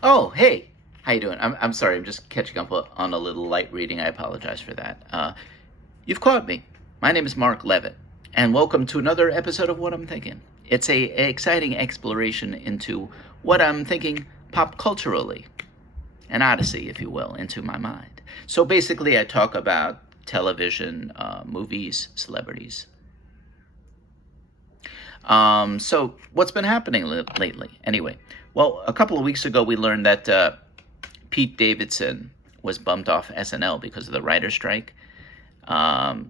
Oh, hey, how you doing? I'm sorry, I'm just catching up on a little light reading. I apologize for that. You've caught me. My name is Mark Levitt, and welcome to another episode of What I'm Thinking. It's a exciting exploration into what I'm thinking pop culturally, an odyssey, if you will, into my mind. So basically, I talk about television, movies, celebrities. So what's been happening lately? Anyway, well, a couple of weeks ago, we learned that Pete Davidson was bumped off SNL because of the writer's strike,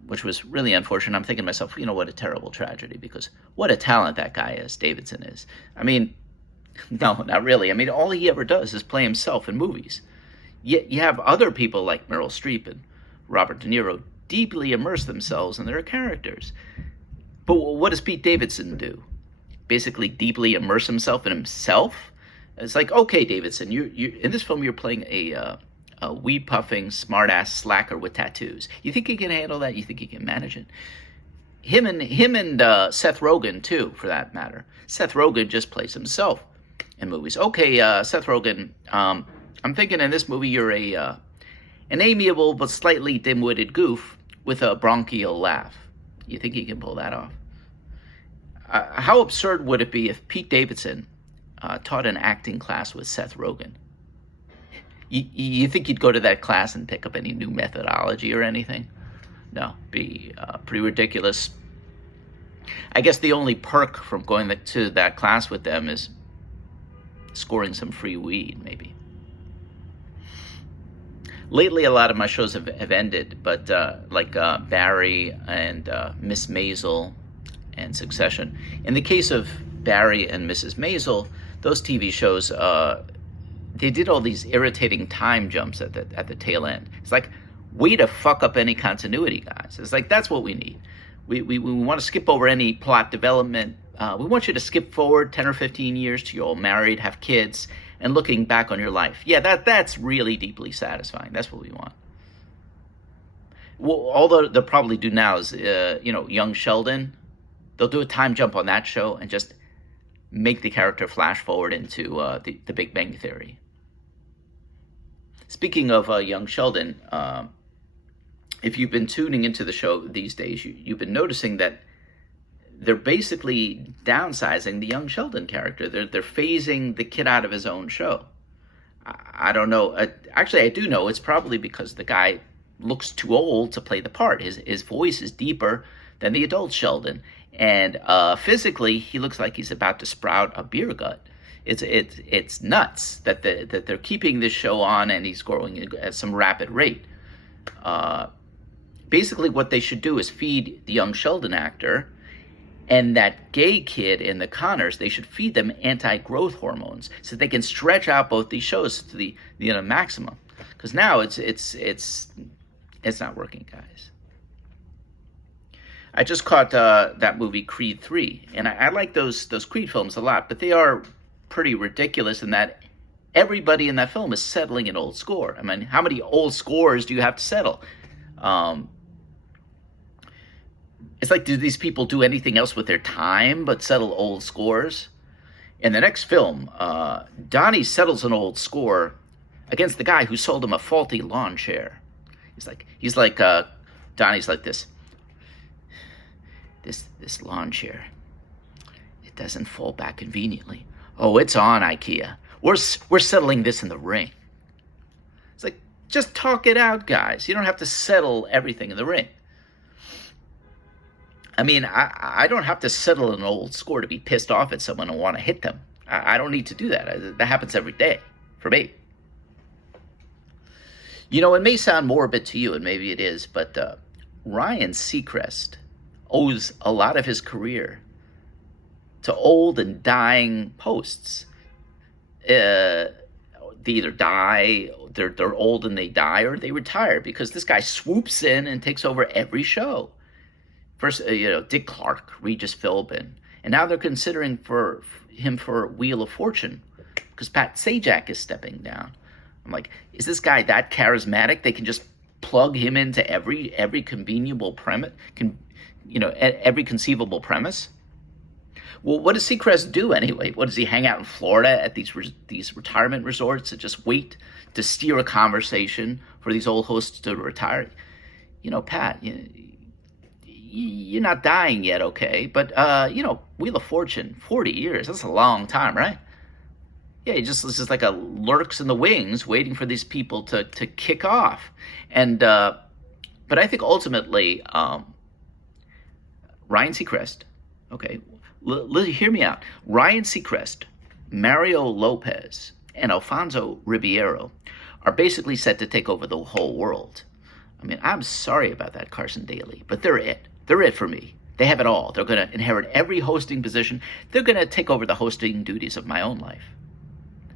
which was really unfortunate. I'm thinking to myself, what a terrible tragedy, because what a talent that guy is, Davidson is. I mean, no, not really. I mean, all he ever does is play himself in movies. Yet you have other people like Meryl Streep and Robert De Niro deeply immerse themselves in their characters. But what does Pete Davidson do? Basically, deeply immerse himself in himself. It's like, okay, Davidson, you in this film you're playing a weed puffing, smart ass slacker with tattoos. You think he can handle that? You think he can manage it? Him and Seth Rogen too, for that matter. Seth Rogen just plays himself in movies. Okay, Seth Rogen. I'm thinking in this movie you're an amiable but slightly dim-witted goof with a bronchial laugh. You think he can pull that off? How absurd would it be if Pete Davidson taught an acting class with Seth Rogen? You think you'd go to that class and pick up any new methodology or anything? No, be pretty ridiculous. I guess the only perk from going to that class with them is scoring some free weed, maybe. Lately, a lot of my shows have ended, but like Barry and Miss Maisel and Succession. In the case of Barry and Mrs. Maisel, those TV shows, they did all these irritating time jumps at the tail end. It's like, way to fuck up any continuity, guys. It's like, that's what we need. We want to skip over any plot development. We want you to skip forward 10 or 15 years to you're all married, have kids, and looking back on your life. Yeah, that's really deeply satisfying. That's what we want. Well, all they'll probably do now is, young Sheldon, they'll do a time jump on that show and just make the character flash forward into the Big Bang Theory. Speaking of young Sheldon, if you've been tuning into the show these days, you've been noticing that they're basically downsizing the young Sheldon character. They're phasing the kid out of his own show. I don't know. Actually, I do know it's probably because the guy looks too old to play the part. His voice is deeper than the adult Sheldon, and physically he looks like he's about to sprout a beer gut. It's nuts that they're keeping this show on, and he's growing at some rapid rate. Basically, what they should do is feed the young Sheldon actor and that gay kid in the Connors. They should feed them anti-growth hormones so they can stretch out both these shows to the maximum. Because now it's not working, guys. I just caught that movie Creed 3, and I like those Creed films a lot, but they are pretty ridiculous in that everybody in that film is settling an old score. I mean, how many old scores do you have to settle? It's like, do these people do anything else with their time but settle old scores? In the next film, Donnie settles an old score against the guy who sold him a faulty lawn chair. Donnie's like this. This lawn chair, it doesn't fall back conveniently. Oh, it's on, IKEA. We're settling this in the ring. It's like, just talk it out, guys. You don't have to settle everything in the ring. I mean, I don't have to settle an old score to be pissed off at someone and want to hit them. I don't need to do that. That happens every day for me. It may sound morbid to you, and maybe it is, but Ryan Seacrest owes a lot of his career to old and dying hosts. They either die, they're old and they die, or they retire, because this guy swoops in and takes over every show. First, Dick Clark, Regis Philbin, and now they're considering for him for Wheel of Fortune because Pat Sajak is stepping down. I'm like, is this guy that charismatic? They can just plug him into every conceivable premise. Well, what does Seacrest do anyway? What does he hang out in Florida at these retirement resorts and just wait to steer a conversation for these old hosts to retire? You know, Pat, you're not dying yet, okay? But Wheel of Fortune, 40 years—that's a long time, right? Yeah, it's just like a lurks in the wings, waiting for these people to kick off. And but I think ultimately, Ryan Seacrest. Okay, hear me out. Ryan Seacrest, Mario Lopez, and Alfonso Ribeiro are basically set to take over the whole world. I mean, I'm sorry about that, Carson Daly, but they're it. They're it for me. They have it all. They're going to inherit every hosting position. They're going to take over the hosting duties of my own life.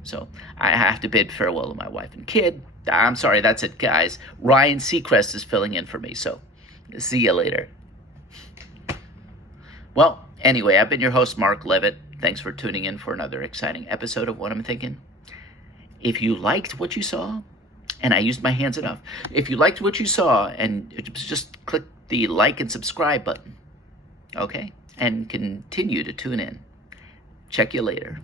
So I have to bid farewell to my wife and kid. I'm sorry, that's it, guys. Ryan Seacrest is filling in for me, so see you later. Well, anyway, I've been your host, Mark Levitt. Thanks for tuning in for another exciting episode of What I'm Thinking. If you liked what you saw, and I used my hands enough, if you liked what you saw, and just click the like and subscribe button, okay? And continue to tune in. Check you later.